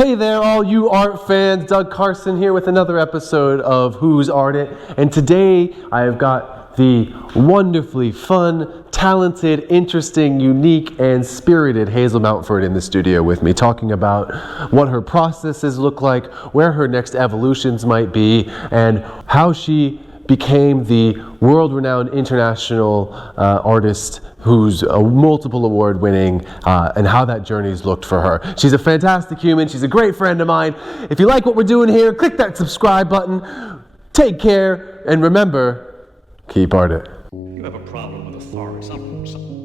Hey there, all you art fans. Doug Carson here with another episode of Who's Art It? And today I have got the wonderfully fun, talented, interesting, unique, and spirited Hazel Mountford in the studio with me, talking about what her processes look like, where her next evolutions might be, and how she became the world-renowned international artist who's a multiple award-winning, and how that journey's looked for her. She's a fantastic human. She's a great friend of mine. If you like what we're doing here, click that subscribe button. Take care, and remember, keep art it. You have a problem with authority.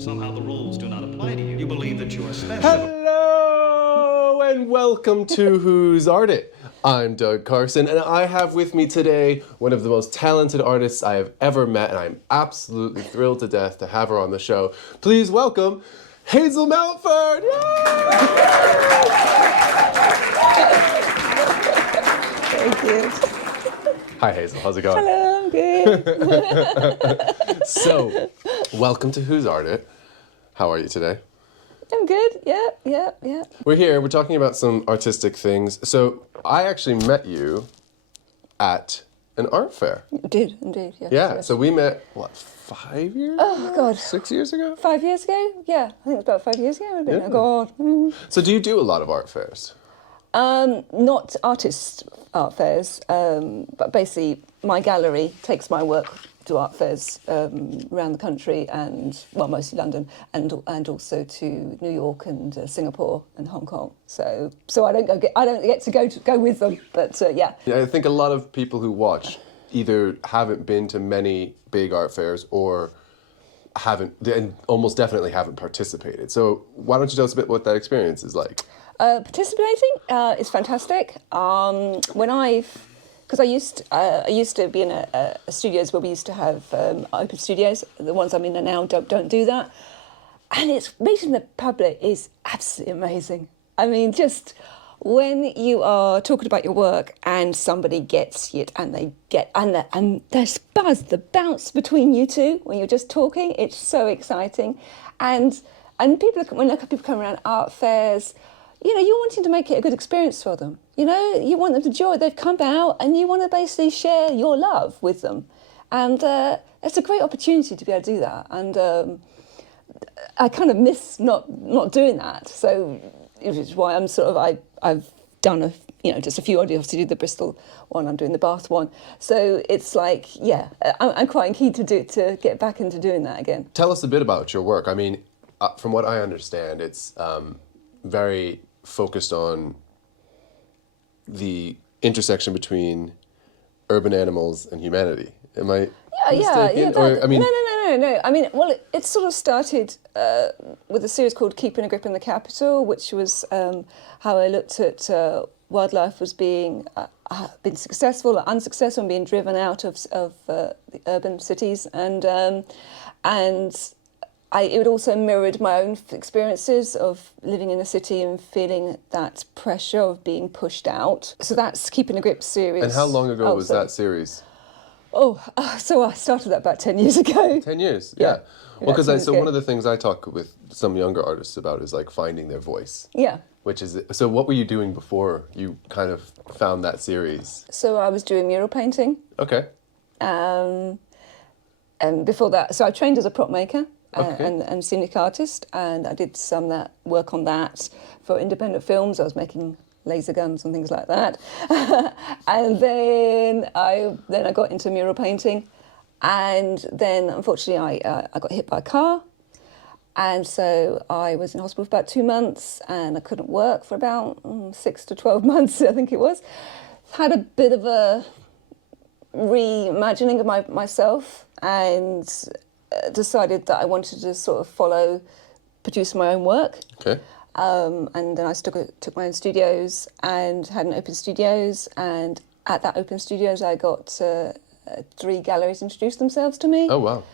Somehow the rules do not apply to you. You believe that you are special. Hello, and welcome to Who's Art It? I'm Doug Carson, and I have with me today one of the most talented artists I have ever met, and I'm absolutely thrilled to death to have her on the show. Please welcome Hazel Mountford! Thank you. Hi Hazel, how's it going? Hello, I'm good. So, welcome to Who's Art It? How are you today? I'm good, yeah. We're here, we're talking about some artistic things. So, I actually met you at an art fair. Indeed, yes. Yeah, yes. so we met, what, 5 years ago? Oh, God. 6 years ago? 5 years ago? Yeah, I think it was about 5 years ago. Yeah. God. So do you do a lot of art fairs? Not artist art fairs, but basically my gallery takes my work to art fairs around the country and, well, mostly London, and also to New York and Singapore and Hong Kong. So I don't get to go with them, but yeah. Yeah, I think a lot of people who watch either haven't been to many big art fairs or and almost definitely haven't participated. So why don't you tell us a bit what that experience is like? Participating is fantastic. Because I used to be in a studios where we used to have open studios. The ones I'm in now don't do that, and it's meeting the public is absolutely amazing. I mean, just when you are talking about your work and somebody gets it, and there's buzz, the bounce between you two when you're just talking. It's so exciting, and when people come around art fairs. You know, you're wanting to make it a good experience for them. You know, you want them to enjoy it. They've come out and you want to basically share your love with them. And it's a great opportunity to be able to do that. And I kind of miss not doing that. So, which is why I've done just a few odd years to do the Bristol one. I'm doing the Bath one. So it's like, yeah, I'm quite keen to get back into doing that again. Tell us a bit about your work. I mean, from what I understand, it's very focused on the intersection between urban animals and humanity. Am I mistaken? No. I mean, well, it sort of started with a series called Keeping a Grip on the Capital, which was how I looked at wildlife as being successful or unsuccessful and being driven out of the urban cities, and it also mirrored my own experiences of living in a city and feeling that pressure of being pushed out. So that's Keeping a Grip series. And how long ago was that series? So I started that about 10 years ago. 10 years, yeah. Well, because one of the things I talk with some younger artists about is like finding their voice. Yeah. So what were you doing before you kind of found that series? So I was doing mural painting. Okay. And before that, so I trained as a prop maker. Okay. And scenic artist, and I did some work on that for independent films. I was making laser guns and things like that, and then I got into mural painting, and then unfortunately I got hit by a car, and so I was in hospital for about 2 months, and I couldn't work for about 6 to 12 months, I think it was. Had a bit of a reimagining of myself, and decided that I wanted to sort of produce my own work. Okay. And then I took my own studios and had an open studios, and at that open studios I got 3 galleries introduced themselves to me. Oh, wow.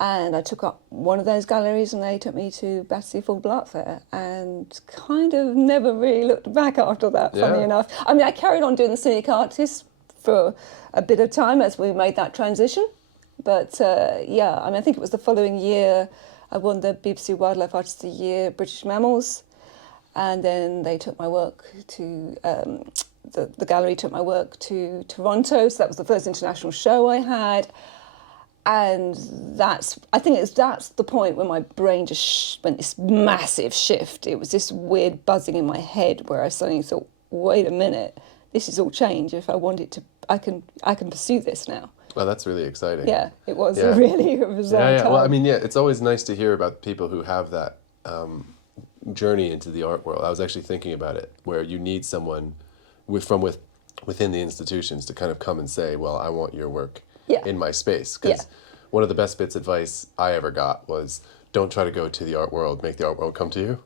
And I took up one of those galleries and they took me to Battersea Affordable Art Fair, and kind of never really looked back after that, funny enough. I mean, I carried on doing the scenic artist for a bit of time as we made that transition. But I think it was the following year I won the BBC Wildlife Artist of the Year British Mammals, and then they took my work to the gallery took my work to Toronto. So that was the first international show I had, and that's the point when my brain just went this massive shift. It was this weird buzzing in my head where I suddenly thought, wait a minute, this is all change. If I want it to, I can pursue this now. Well, that's really exciting. Yeah, it was really a bizarre time. Well, I mean, it's always nice to hear about people who have that journey into the art world. I was actually thinking about it, where you need someone within the institutions to kind of come and say, well, I want your work in my space. Because one of the best bits of advice I ever got was, don't try to go to the art world, make the art world come to you.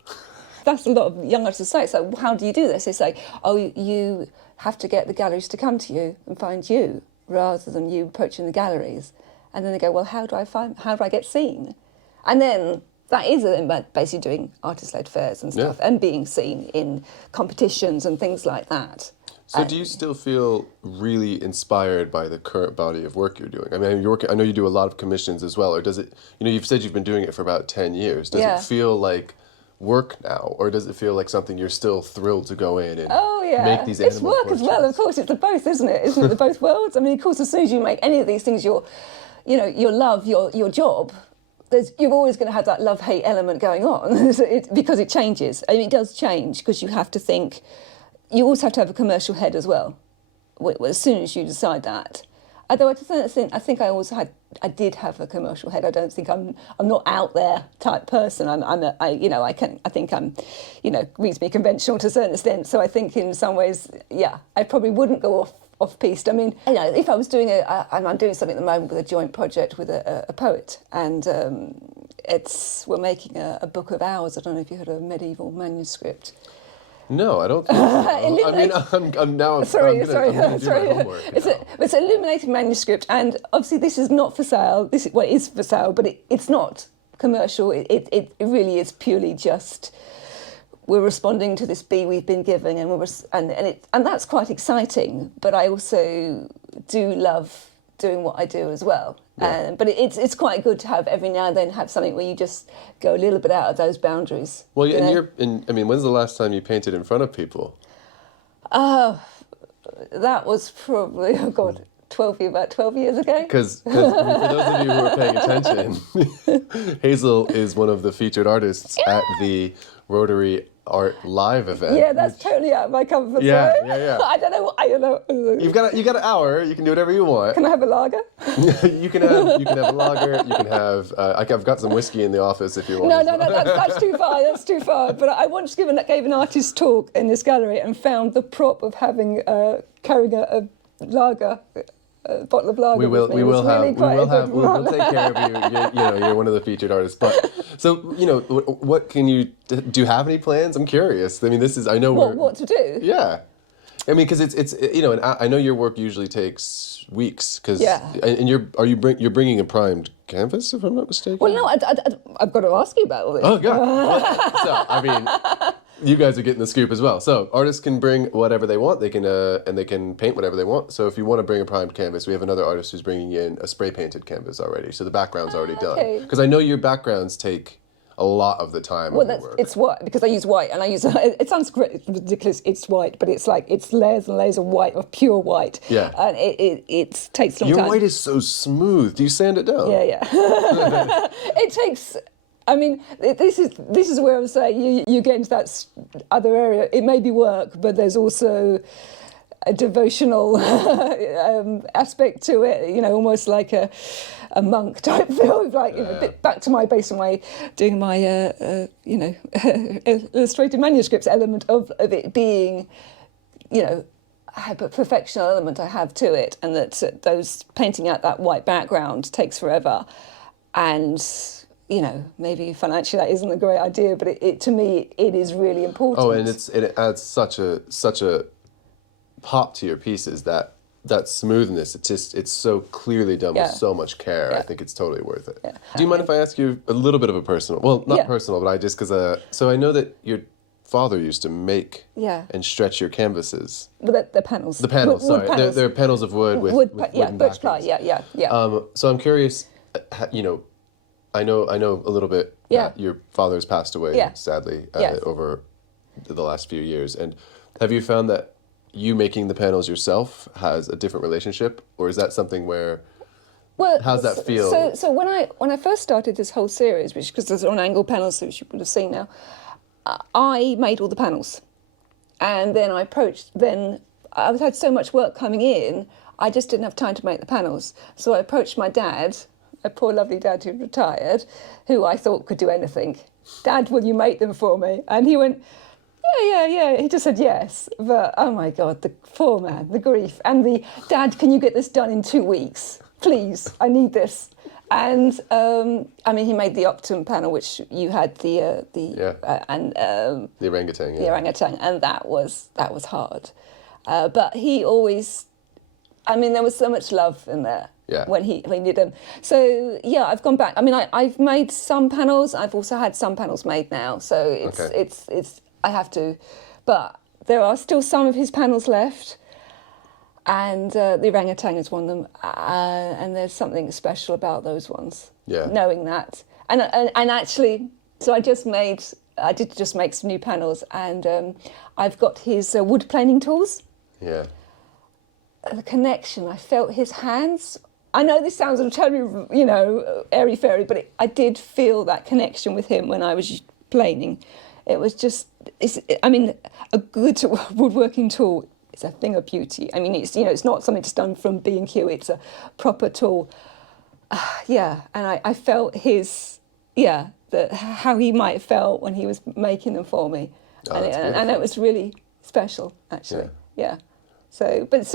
That's a lot of young artists say. So how do you do this? They say, oh, you have to get the galleries to come to you and find you, rather than you approaching the galleries. And then they go, well, how do I get seen? And then that is basically doing artist-led fairs and stuff, and being seen in competitions and things like that. So do you still feel really inspired by the current body of work you're doing? I mean, I know you do a lot of commissions as well, or does it, you've said you've been doing it for about 10 years. Does it feel like work now, or does it feel like something you're still thrilled to go in and make these animal It's work portraits? as well, of course. It's the both, isn't it? Isn't it the both worlds? I mean, of course, as soon as you make any of these things your love, your job, you're always going to have that love-hate element going on because it changes. I mean, it does change because you have to think. You also have to have a commercial head as well. As soon as you decide that. Although I think I did have a commercial head. I don't think I'm not out there type person. I think I'm reasonably conventional to a certain extent. So I think in some ways, I probably wouldn't go off piste. I mean, if I was doing I'm doing something at the moment with a joint project with a poet, and we're making a book of hours. I don't know if you heard of a medieval manuscript. No, I don't think so. I mean, I'm now. Sorry. Do my homework, It's an illuminated manuscript, and obviously this is not for sale. It is for sale, but it's not commercial. It really is purely just we're responding to this bee we've been given, and that's quite exciting. But I also do love doing what I do as well. Yeah. But it's quite good to have every now and then have something where you just go a little bit out of those boundaries. Well, when's the last time you painted in front of people? That was probably, about 12 years ago. Because for those of you who are paying attention, Hazel is one of the featured artists at the Rotary Art Live event. Yeah, that's totally out of my comfort zone. Yeah. I don't know. You've got an hour. You can do whatever you want. Can I have a lager? you can have a lager. You can have. I've got some whiskey in the office if you want. No, that's too far. That's too far. But I once gave an artist talk in this gallery and found the prop of carrying a lager. A bottle of lager. We'll take care of you. You're one of the featured artists. But so what can you do? You have any plans? I'm curious. I mean, I know what to do. Yeah, I mean, because it's and I know your work usually takes weeks. And you're bringing a primed canvas, if I'm not mistaken. Well, no, I've got to ask you about all this. Oh God. So I mean. You guys are getting the scoop as well. So artists can bring whatever they want. They can paint whatever they want. So if you want to bring a primed canvas, we have another artist who's bringing in a spray painted canvas already. So the background's already done. Because I know your backgrounds take a lot of the time. Well, it's white because I use white, and I use it sounds ridiculous. It's white, but it's layers and layers of white, of pure white. Yeah. And it takes a long time. Your white is so smooth. Do you sand it down? Yeah. It takes. I mean, this is where I'm saying you get into that other area. It may be work, but there's also a devotional aspect to it. Almost like a monk type feel. Like a bit back to my base of doing my illustrated manuscripts element of it being, a perfectional element I have to it, and that those painting out that white background takes forever, and. Maybe financially that isn't a great idea, but it to me it is really important. Oh, and it adds such a pop to your pieces, that smoothness. It's so clearly done with so much care. I think it's totally worth it. Yeah. Do you mind if I ask you a little bit of a personal? Well, not personal, but I just because so I know that your father used to make and stretch your canvases. Well, the panels. The panels. Wood sorry, panels. They're panels of wood with wooden birch ply. backings. Yeah. So I'm curious. I know a little bit that your father's passed away, sadly, over the last few years. And have you found that you making the panels yourself has a different relationship, or is that something where? Well, how's that feel? So when I first started this whole series, which because there's on angle panels, which you would have seen now, I made all the panels, and then I approached. Then I had so much work coming in, I just didn't have time to make the panels. So I approached my dad, a poor lovely dad who retired, who I thought could do anything. Dad, will you make them for me? And he went, yeah. He just said yes. But oh my God, the poor man, the grief. And the, Dad, can you get this done in 2 weeks? Please, I need this. And I mean, he made the Optum panel, which you had the orangutan. The orangutan, and that was hard. But he always, I mean, there was so much love in there. Yeah. When he did them. So yeah, I've gone back. I mean, I've made some panels. I've also had some panels made now. So it's I have to, but there are still some of his panels left, and the orangutan is one of them. And there's something special about those ones. Yeah. Knowing that, and actually, so I did just make some new panels, and I've got his wood planing tools. Yeah. The connection, I felt his hands. I know this sounds totally, airy-fairy, but I did feel that connection with him when I was planing. It was just, a good woodworking tool is a thing of beauty. I mean, it's not something just done from B&Q, it's a proper tool. And I felt how he might have felt when he was making them for me. Oh, and it was really special, actually. Yeah. So it's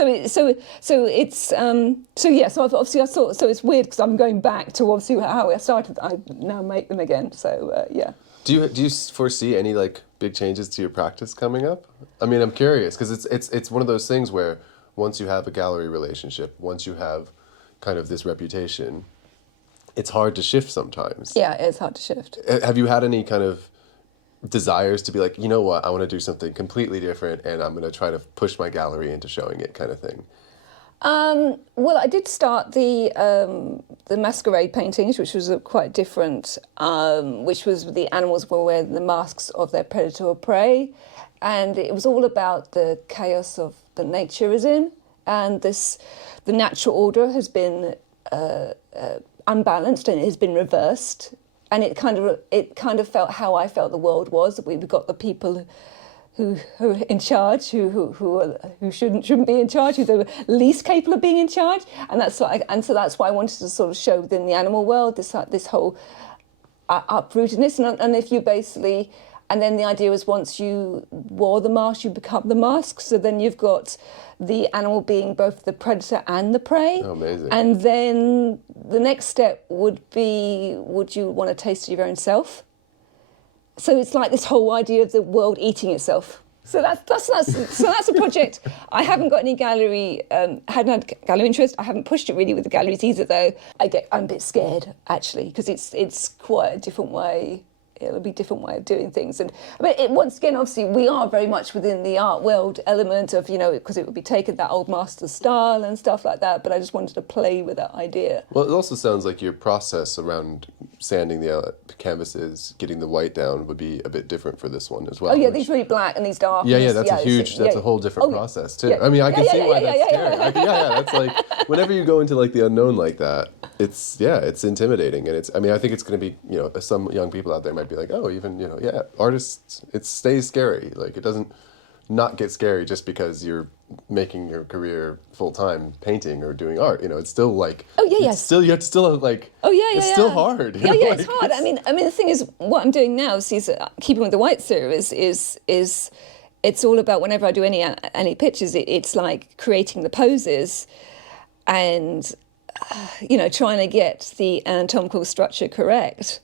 weird because I'm going back to obviously how I started. I now make them again. So yeah. Do you foresee any like big changes to your practice coming up? I mean, I'm curious because it's one of those things where once you have a gallery relationship, once you have kind of this reputation, it's hard to shift sometimes. Yeah, it's hard to shift. Have you had any kind of desires to be like, you know what, I want to do something completely different and I'm going to try to push my gallery into showing it kind of thing? Well, I did start the Masquerade Paintings, which was quite different, which was the animals were wearing the masks of their predator or prey, and it was all about the chaos of that nature is in, and the natural order has been unbalanced and it has been reversed. And it kind of felt how I felt the world was. We've got the people who are in charge, who shouldn't be in charge, who are the least capable of being in charge, and so that's why I wanted to sort of show within the animal world this whole uprootedness, and if you basically, and then the idea was once you wore the mask, you become the mask. So then you've got the animal being both the predator and the prey. Oh, amazing. And then the next step would be, would you want to taste your own self? So it's like this whole idea of the world eating itself. So that's a project. I haven't got any gallery, hadn't had gallery interest. I haven't pushed it really with the galleries either, though. I'm a bit scared actually because it's quite a different way. It'll be a different way of doing things. And once again, obviously, we are very much within the art world element of, because it would be taken that old master style and stuff like that. But I just wanted to play with that idea. Well, it also sounds like your process around sanding the canvases, getting the white down would be a bit different for this one as well. Oh, yeah, these really black and these dark. Yeah, that's a whole different process too. I mean, I can see why that's scary. That's like, whenever you go into like the unknown like that, it's intimidating. And I think it's going to be, some young people out there might be like, oh, even, artists, it stays scary. Like, it doesn't not get scary just because you're making your career full-time painting or doing art. It's still like, it's still like, it's still hard. It's hard. I mean, the thing is, what I'm doing now is keeping with the white series is it's all about whenever I do any pictures, it's like creating the poses and, trying to get the anatomical structure correct.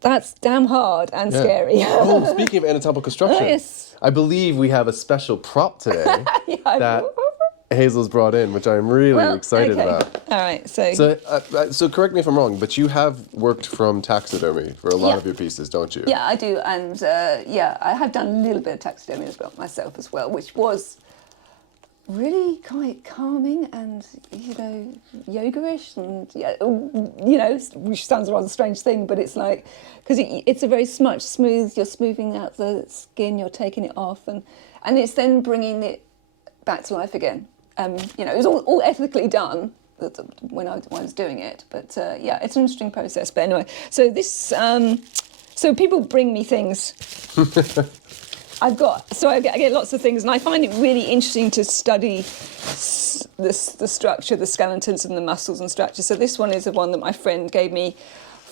That's damn hard and scary. Oh, speaking of anatomical structure, yes. I believe we have a special prop today that Hazel's brought in, which I'm really excited about. All right, so correct me if I'm wrong, but you have worked from taxidermy for a lot of your pieces, don't you? Yeah, I do, and I have done a little bit of taxidermy as well myself as well, which was really quite calming and, yoga-ish and, which sounds a rather strange thing, but it's like, because it's a very much smooth, you're smoothing out the skin, you're taking it off, and it's then bringing it back to life again. It was all ethically done when I was doing it, but it's an interesting process. But anyway, so this, so people bring me things. I get lots of things, and I find it really interesting to study the structure, the skeletons and the muscles and structure. So this one is the one that my friend gave me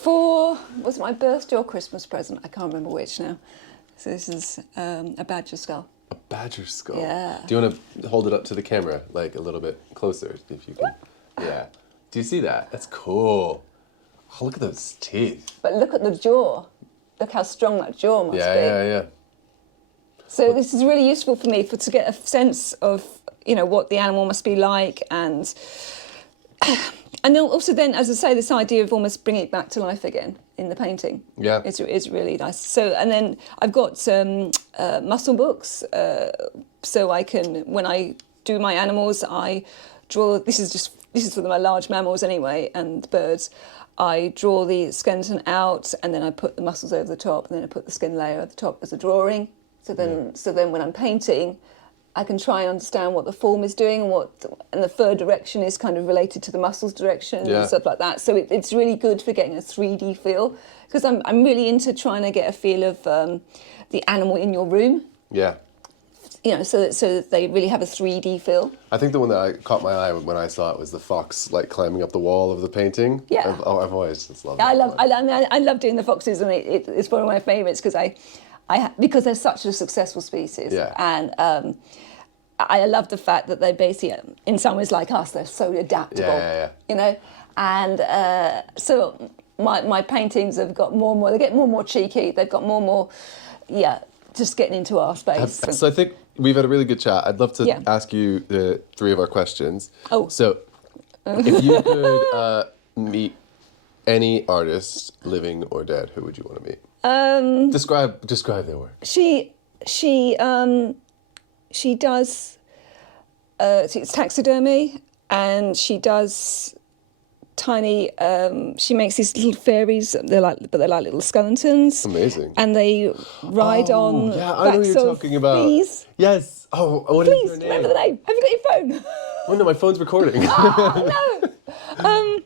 was it my birthday or Christmas present? I can't remember which now. So this is a badger skull. A badger skull? Yeah. Do you want to hold it up to the camera, like a little bit closer, if you can? Yeah. Do you see that? That's cool. Oh, look at those teeth. But look at the jaw. Look how strong that jaw must be. Yeah. So this is really useful for me to get a sense of, what the animal must be like, and then also then, as I say, this idea of almost bringing it back to life again in the painting. Yeah. It's really nice. So, and then I've got muscle books, so I can, when I do my animals, I draw, this is for my large mammals anyway, and birds. I draw the skeleton out, and then I put the muscles over the top, and then I put the skin layer at the top as a drawing. So then when I'm painting, I can try and understand what the form is doing, and the fur direction is kind of related to the muscles direction and stuff like that. So it's really good for getting a 3D feel, because I'm really into trying to get a feel of the animal in your room. Yeah. So that they really have a 3D feel. I think the one that caught my eye when I saw it was the fox, like climbing up the wall of the painting. Yeah. I've always just loved I that. love doing the foxes, and it's one of my favourites because they're such a successful species. Yeah. And I love the fact that they're basically, in some ways like us, they're so adaptable. Yeah. And so my paintings have got more and more, they get more and more cheeky, they've got more and more, just getting into our space. So I think we've had a really good chat. I'd love to Yeah. ask you the three of our questions. Oh. So if you could meet any artist, living or dead, who would you want to meet? Describe their work. She does, it's taxidermy, and she does tiny, she makes these little fairies, they're like little skeletons. Amazing. And they ride on yeah, I know what backs you're of talking about. bees. Yes. Oh, what is Please, her name? remember the name. Have you got your phone? Oh no, my phone's recording. Oh,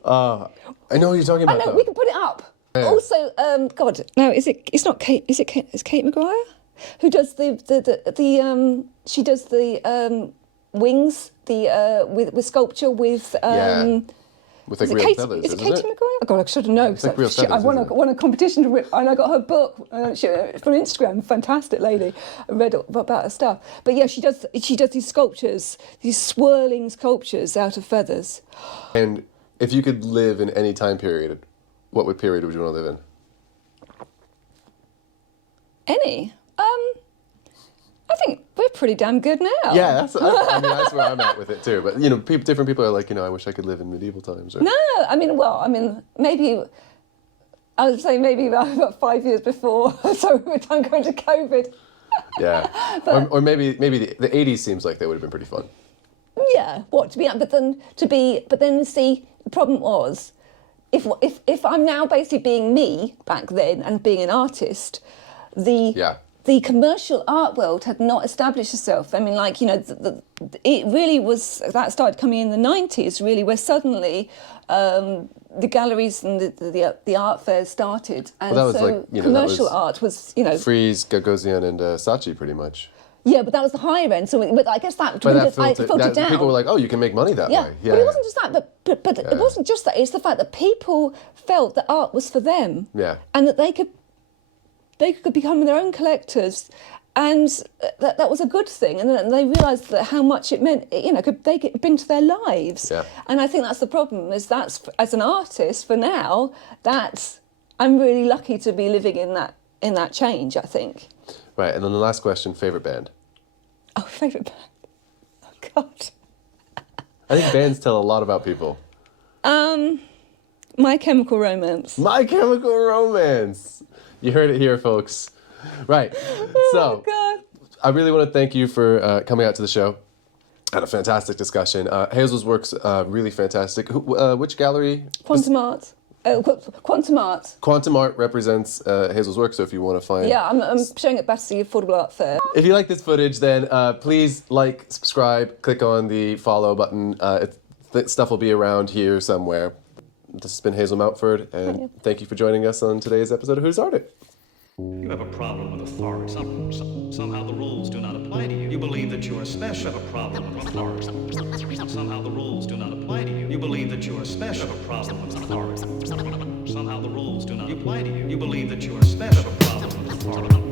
no. I know what you're talking I about. know, we can put it up. Yeah. Also, God, no, it's not Kate, is Kate McGuire? Who does she does the wings, with sculpture with, with like is it real Kate, feathers, is it isn't Kate McGuire? Oh God, I should have known. like real I feathers, won isn't it? won a competition to rip, and I got her book from Instagram. Fantastic lady. I read about her stuff. But yeah, she does these sculptures, these swirling sculptures out of feathers. And if you could live in any time period, what period would you want to live in? Any? I think we're pretty damn good now. Yeah, that's where I'm at with it too. But different people are like, I wish I could live in medieval times. Or... No, maybe I would say maybe about 5 years before, so we're done going to COVID. Yeah, or maybe the 80s seems like they would have been pretty fun. Yeah, but then see, the problem was, if I'm now basically being me back then and being an artist, the commercial art world had not established itself. I mean, it really was, that started coming in the 90s, really, where suddenly the galleries and the art fairs started. And well, that was commercial art was, Frieze, Gagosian, and Saatchi, pretty much. Yeah, but that was the higher end. So, but I guess that filtered down. People were like, oh, you can make money that way. Yeah, but it wasn't just that. But it wasn't just that. It's the fact that people felt that art was for them. Yeah. And that they could become their own collectors, and that was a good thing. And then they realised that how much it meant, could they could bring to their lives. Yeah. And I think that's the problem. Is that's as an artist for now, I'm really lucky to be living in that change. I think. Right, and then the last question: favorite band. Oh, favourite band. Oh God. I think bands tell a lot about people. My Chemical Romance. My Chemical Romance. You heard it here, folks. Right. Oh, So, God. I really want to thank you for coming out to the show. Had a fantastic discussion. Hazel's work's really fantastic. Which gallery? Quantum Art. Quantum Art. Quantum Art represents Hazel's work, so if you want to find... Yeah, I'm showing it back to the Affordable Art Fair. If you like this footage, then please like, subscribe, click on the follow button. Stuff will be around here somewhere. This has been Hazel Mountford, and thank you for joining us on today's episode of Who's Art It? You have a problem with authority. Somehow the rules do not apply to you. You believe that you are special. You have a problem with authority. Somehow the rules do not apply to you. You believe that you are special. You have a problem with authority. Somehow the rules do not apply to you. You believe that you are special. You have a problem with authority.